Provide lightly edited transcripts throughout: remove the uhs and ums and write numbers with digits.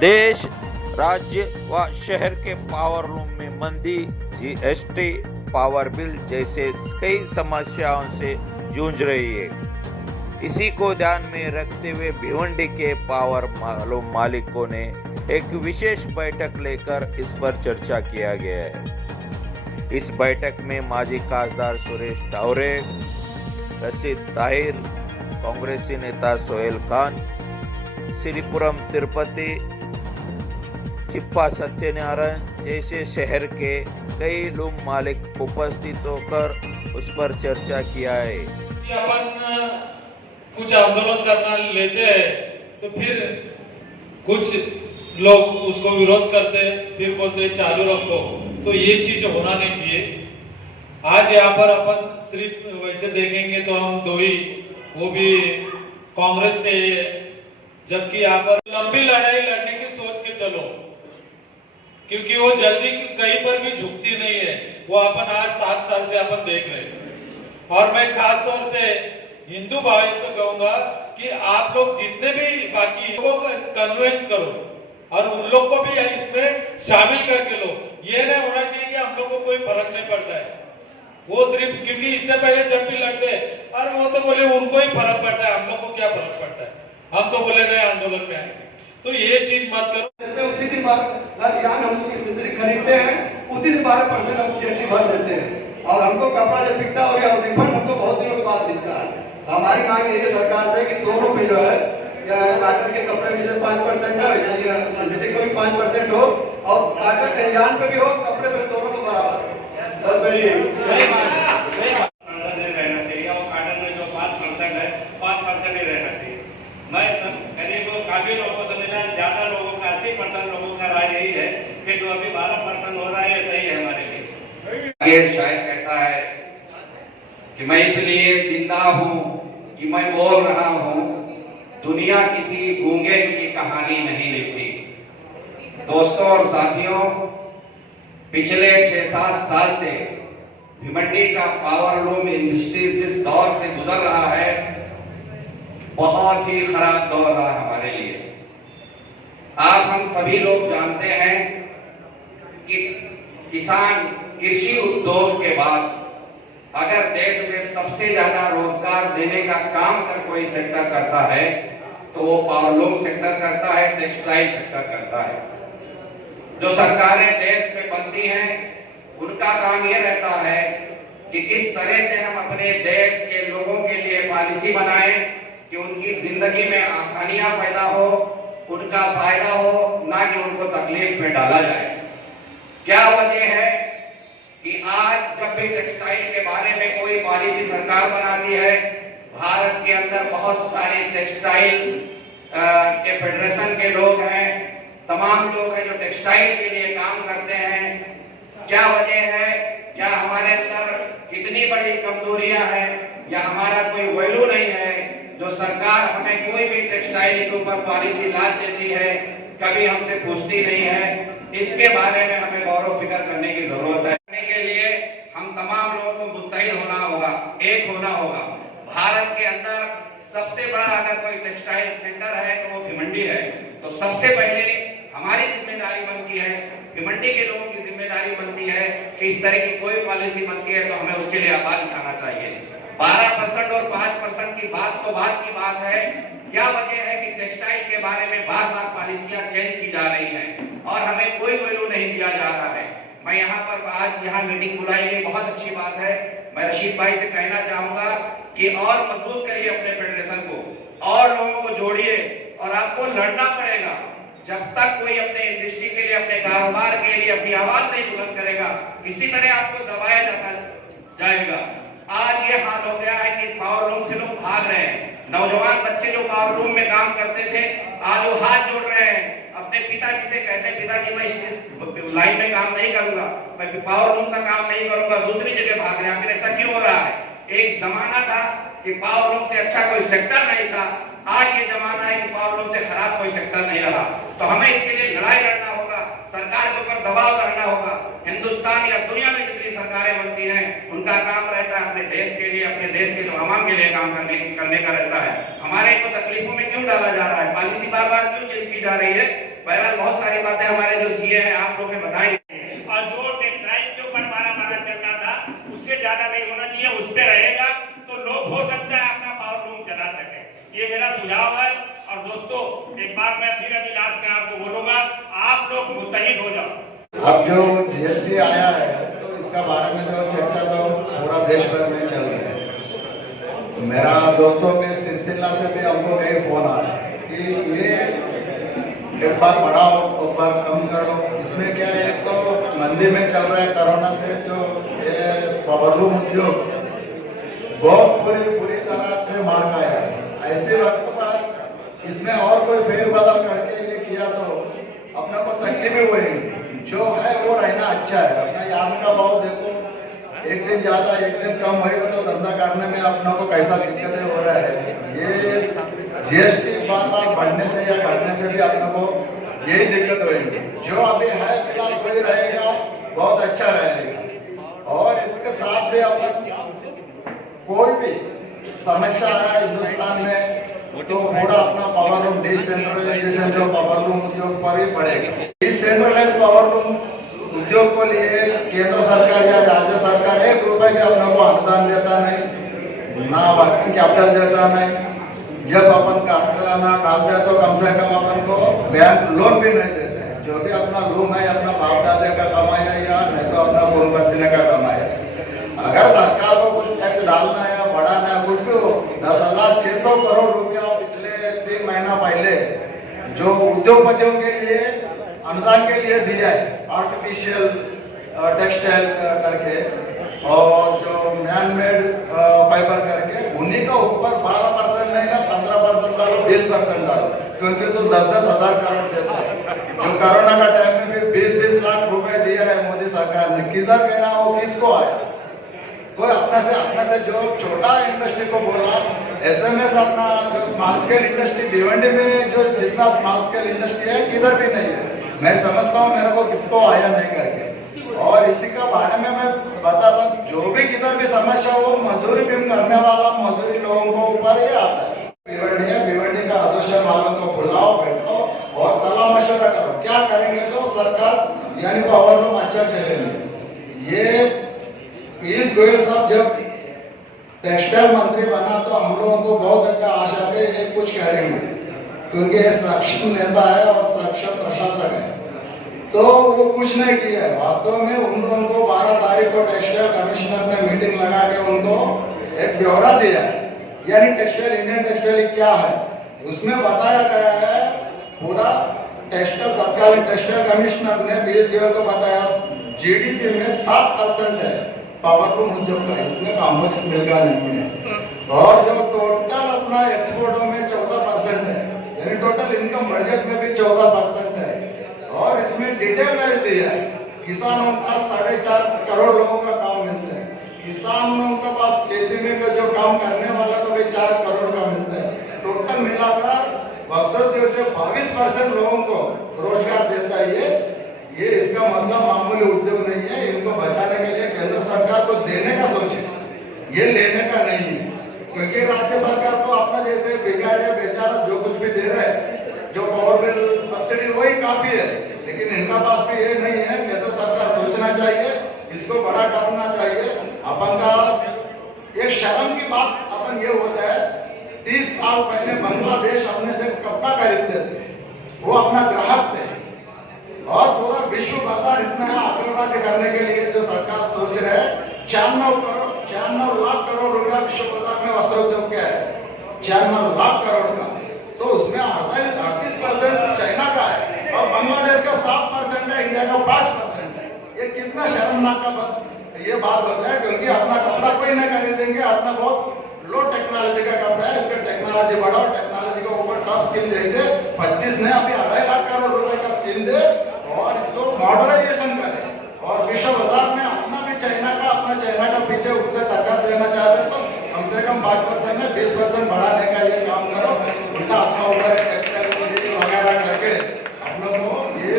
देश, राज्य व शहर के पावरलूम में मंदी, जीएसटी, पावर बिल जैसे कई समस्याओं से जूझ रही है। इसी को ध्यान में रखते हुए भिवंडी के पावरलूम मालिकों ने एक विशेष बैठक लेकर इस पर चर्चा किया गया है। इस बैठक में माजी खासदार सुरेश टावरे, रशीद ताहिर, कांग्रेसी नेता सोहेल खान, श्रीपुरम तिरुपति, चिप्पा सत्यनारायण जैसे शहर के कई लूम मालिक उपस्थित होकर उस पर चर्चा किया है। अपन कुछ आंदोलन करना लेते हैं तो फिर कुछ लोग उसको विरोध करते हैं, फिर बोलते हैं चालू रखो, तो ये चीज होना नहीं चाहिए। आज यहाँ पर अपन सिर्फ वैसे देखेंगे तो हम दो ही, वो भी कांग्रेस से, जबकि यहाँ पर लंबी लड़ाई लड़ने की सोच के चलो, क्योंकि वो जल्दी कहीं पर भी झुकती नहीं है। वो अपन आज 7 साल से अपन देख रहे हैं। और मैं खास तौर से हिंदू भाई से कहूंगा कि आप लोग जितने भी बाकी लोगों को कन्विंस करो और उन लोग को भी इसमें शामिल करके लो। ये नहीं होना चाहिए कि हम लोग को कोई फर्क नहीं पड़ता है। वो सिर्फ क्योंकि इससे पहले जब भी लड़ते और वो तो बोले उनको ही फर्क पड़ता है, हम लोग को क्या फर्क पड़ता है, हम तो बोले नए आंदोलन में आएंगे। तो ये चीज मत करो। उसी दिन हम सिंदरी खरीदते हैं, उसी दिन 12% हम जीएसटी भर देते हैं और हमको कपड़ा जब बिकता है और रिफंड हमको बहुत दिनों के बाद मिलता है। हमारी मांग ये सरकार से कि दोनों पे जो है काटन के कपड़े में से 5% हो, वैसे सिंथेटिक में भी 5% हो और काटन खलिहान पे भी हो, कपड़े पे दोनों को बराबर। काफी लोगों से मिला, ज्यादा लोगों का 80% लोगों का राय यही है कि जो अभी 12% हो रहा है ये सही है हमारे लिए। ये शायद कहता है कि मैं इसलिए जिंदा हूँ कि मैं बोल रहा हूँ, दुनिया किसी गूंगे की कहानी नहीं लिखती। दोस्तों और साथियों, पिछले 6-7 साल से भिवंडी का पावरलूम इंडस्ट्री जिस दौर से गुजर रहा है, बहुत ही खराब दौर रहा हमारे लिए। आप हम सभी लोग जानते हैं कि किसान कृषि उद्योग के बाद अगर देश में सबसे ज्यादा रोजगार देने का काम कर कोई सेक्टर करता है तो वो पावरलूम सेक्टर करता है, टेक्सटाइल सेक्टर करता है। जो सरकारें देश में बनती हैं उनका काम ये रहता है कि किस तरह से हम अपने देश के लोगों के लिए पॉलिसी बनाएं कि उनकी जिंदगी में आसानियां पैदा हो, उनका फायदा हो, ना कि उनको तकलीफ में डाला जाए। क्या वजह है कि आज जब भी टेक्सटाइल के बारे में कोई पॉलिसी सरकार बनाती है, भारत के अंदर बहुत सारे टेक्सटाइल के फेडरेशन के लोग हैं, तमाम लोग हैं जो टेक्सटाइल के लिए काम करते हैं। क्या वजह है? क्या हमारे अंदर इतनी बड़ी कमजोरियां हैं या हमारा कोई वैल्यू नहीं है जो सरकार हमें कोई भी टेक्सटाइल के ऊपर पॉलिसी ला देती है, कभी हमसे पूछती नहीं है? इसके बारे में हमें गौर व फिक्र करने की जरूरत है। करने के लिए हम तमाम लोगों को मुत्तहिद होना होगा, एक होना होगा। भारत के अंदर सबसे बड़ा अगर कोई टेक्सटाइल सेक्टर है तो वो भिवंडी है। तो सबसे पहले हमारी जिम्मेदारी बनती है, भिवंडी के लोगों की जिम्मेदारी बनती है कि इस तरह की कोई पॉलिसी बनती है तो हमें उसके लिए आवाज उठाना चाहिए। 12% और 5% की बात तो बात की बात है। क्या वजह है कि टेक्सटाइल के बारे में बार-बार पॉलिसियां चेंज की जा रही हैं और हमें कोई वैल्यू नहीं दिया जा रहा है। मैं यहाँ पर आज यहाँ मीटिंग बुलाई है, बहुत अच्छी बात है। मैं रशीद भाई से कहना चाहूंगा कि और मजबूत करिए अपने फेडरेशन को और लोगों को जोड़िए और आपको लड़ना पड़ेगा। जब तक कोई अपने इंडस्ट्री के लिए, अपने कारोबार के लिए अपनी आवाज नहीं बुलंद करेगा, इसी तरह आपको दबाया जाएगा। आज ये हाल हो गया है कि पावरलूम से लोग भाग रहे हैं। नौजवान बच्चे जो पावरलूम में काम करते थे, आज वो हाथ जोड़ रहे हैं, अपने पिताजी से कहते हैं पिताजी मैं इस लाइन में काम नहीं करूंगा, मैं पावरलूम का काम नहीं करूंगा, दूसरी जगह भाग रहे हैं। आखिर ऐसा क्यों हो रहा है? एक जमाना था कि पावरलूम से अच्छा कोई सेक्टर नहीं था, आज ये जमाना है कि पावरलूम से खराब कोई सेक्टर नहीं रहा। तो हमें इसके लिए लड़ाई लड़ना होगा, सरकार के ऊपर दबाव करना होगा। हिंदुस्तान या दुनिया में जितनी सरकारें बनती हैं उनका काम रहता है अपने देश के लिए, अपने देश के जो आवाम के लिए काम करने का रहता है। हमारे को तकलीफों में क्यों डाला जा रहा है? पॉलिसी बार बार क्यों चेंज की जा रही है? बहरहाल बहुत सारी बातें हमारे जो सीए हैं आप लोग ने बताई। और जो टेक्सटाइल के ऊपर मारा चल रहा था उससे ज्यादा नहीं होना चाहिए, उस पे रहेगा तो लोग हो सकता है अपना पावर लूम चला सके। ये मेरा सुझाव है। और दोस्तों एक बार मैं फिर अभी लास्ट में आपको बोलूंगा, आप लोग मुतहिद हो जाओ। अब जो जीएसटी आया है तो इसका बारे में जो चर्चा तो पूरा देश भर में चल रही है। मेरा दोस्तों के सिलसिला से भी हमको कई फोन आ रहे हैं कि ये एक बार बढ़ाओ एक बार कम करो। इसमें क्या है, एक तो मंदी में चल रहा है कोरोना से, जो ये पावरलूम उद्योग बहुत पूरी तरह से मार खाया है। ऐसे वक्त पर इसमें और कोई फेरबदल करके ये किया तो अपने को तकलीफें होगी। जो है वो रहना अच्छा है। अपना यार का भाव देखो, एक दिन ज्यादा एक दिन कम होगा तो धंधा करने में अपना को कैसा दिक्कतें हो रहा है। ये जीएसटी बार बढ़ने से या घटने से भी अपने को यही दिक्कत होगी। जो अभी है फिलहाल सही रहेगा, बहुत अच्छा रहेगा। और इसके साथ भी अपन कोई भी समस्या है हिंदुस्तान में तो पूरा अपना पावर लूम डिसेंट्रलाइजेशन जो पावर लूम उद्योग पर ही पड़ेगा। डिसेंट्रलाइज पावर लूम उद्योग को लिए केंद्र सरकार या राज्य सरकार 1 रुपए भी अपने को अनुदान देता नहीं, ना वर्किंग कैपिटल देता नहीं। जब अपन कारखाना डालते हैं तो कम से कम अपन को बैंक लोन भी नहीं देते हैं। जो भी अपना लूम है अपना बाप दादे का कमाया या नहीं तो अपना खून पसीने का कमाया। अगर सरकार को कुछ टैक्स डालना है या बढ़ाना है कुछ भी हो, 10,600 करोड़ रुपया पिछले 3 महीना पहले जो उद्योगपतियों के लिए अनुदान के लिए दिया है आर्टिफिशियल टेक्सटाइल करके और जो मैन मेड फाइबर करके, उन्हीं का ऊपर 12% नहीं ना 15% डालो 20% डालो, क्योंकि तो 10-10 हजार करोड़ देता है। जो कोरोना का टाइम में भी 20-20 लाख रुपए दिया है मोदी सरकार ने, किधर गया वो, किसको आया? कोई अपना से जो छोटा इंडस्ट्री को बोला, एसएमएस अपना जो स्मॉल स्केल इंडस्ट्री भिवंडी में जो जितना स्मॉल स्केल इंडस्ट्री है किधर भी नहीं है। मैं समझता हूँ मेरे को किसको आया नहीं करके। और इसी का बारे में मैं बताता हूँ, जो भी किधर भी समस्या हो मजदूरी भी करने वाला मजदूरी लोगों को ऊपर ही आता है। भिवंडी का एसोसिएशन वालों को बुलाओ, बैठो और सलाह मशवरा करो, क्या करेंगे तो सरकार यानी पावर लूम अच्छा चलेंगे। ये पीयूष गोयल साहब जब टेक्सटाइल मंत्री बना तो हम लोगों को बहुत अच्छा आशा थी ये कुछ करेंगे, क्योंकि ये सक्षम नेता है और सक्षम प्रशासक है। तो वो कुछ नहीं किया है। वास्तव में उन लोगों को 12 तारीख को टेक्सटाइल कमिश्नर में मीटिंग लगा के उनको एक ब्यौरा दिया है, यानी टेक्सटाइल इंडियन टेक्सटाइल क्या है उसमें बताया गया है पूरा। टेक्सटाइल तत्कालीन टेक्सटाइल कमिश्नर ने पीयूष गोयल को बताया जीडीपी में 7% है पावर लूम उद्योग का, इसमें कंपोजिट मिल का नहीं है। और जो टोटल अपना एक्सपोर्टों में 14% है, यानी टोटल इनकम बजट में भी 14% है। और इसमें डिटेल वाइज दिया है, किसानों का 4.5 करोड़ लोगों का काम मिलता है। किसानों के पास खेती में का जो काम करने वाला को भी 4 करोड़ का मिलता है। टोटल मिलाकर वस्त्रोद्योग से 22% लोगों को रोजगार देता है। ये इसका मतलब मामूली उद्योग नहीं है। इनको बचाने के लिए केंद्र सरकार को देने का सोचे, ये लेने का नहीं है। क्योंकि राज्य सरकार तो अपना जैसे भिखारी बेचारा जो कुछ भी दे रहा है, जो पावर बिल सब्सिडी वही काफी है, लेकिन इनका पास भी ये नहीं है। केंद्र सरकार सोचना चाहिए, इसको बड़ा करना चाहिए। अपन का एक शर्म की बात अपन ये होता है, 30 साल पहले बांग्लादेश अपने से कपड़ा खरीदते थे, वो अपना ग्राहक थे। और पूरा विश्व बाजार इतना अग्रराज्य करने के लिए जो सरकार सोच रहे है, 94 लाख करोड़ रुपया विश्व बाजार में वस्त्रोद्योग का है, 94 लाख करोड़ का। तो उसमें 38% चाइना का है और बांग्लादेश का 7% है, इंडिया का 5% है। ये कितना शर्मनाक का ये बात होता है, क्योंकि अपना कपड़ा कोई नहीं खरीदेंगे। अपना बहुत लो टेक्नोलॉजी का कपड़ा है, इसका टेक्नोलॉजी बढ़ाओ, टेक्नोलॉजी के ऊपर टच स्किल जैसे 25 ने अभी 2.5 लाख करोड़ रुपए का स्किल दे और इसको मॉडर्नाइजेशन करें। और विश्व बाजार में अपना भी चाइना का पीछे उससे टक्कर देना चाहते हैं तो कम से कम 5% में 20% बढ़ाने का ये काम करो। उल्टा अपना ऊपर टेक्सटाइल वगैरह करके अपनों को ये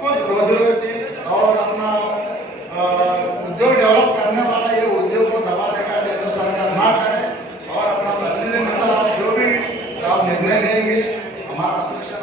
खुद रोजी और अपना उद्योग डेवलप करने वाला ये उद्योग को दबाने का केंद्र सरकार ना करे। और अपना प्रतिनिधिमंडल आप जो भी आप निर्णय लेंगे, हमारा शिक्षा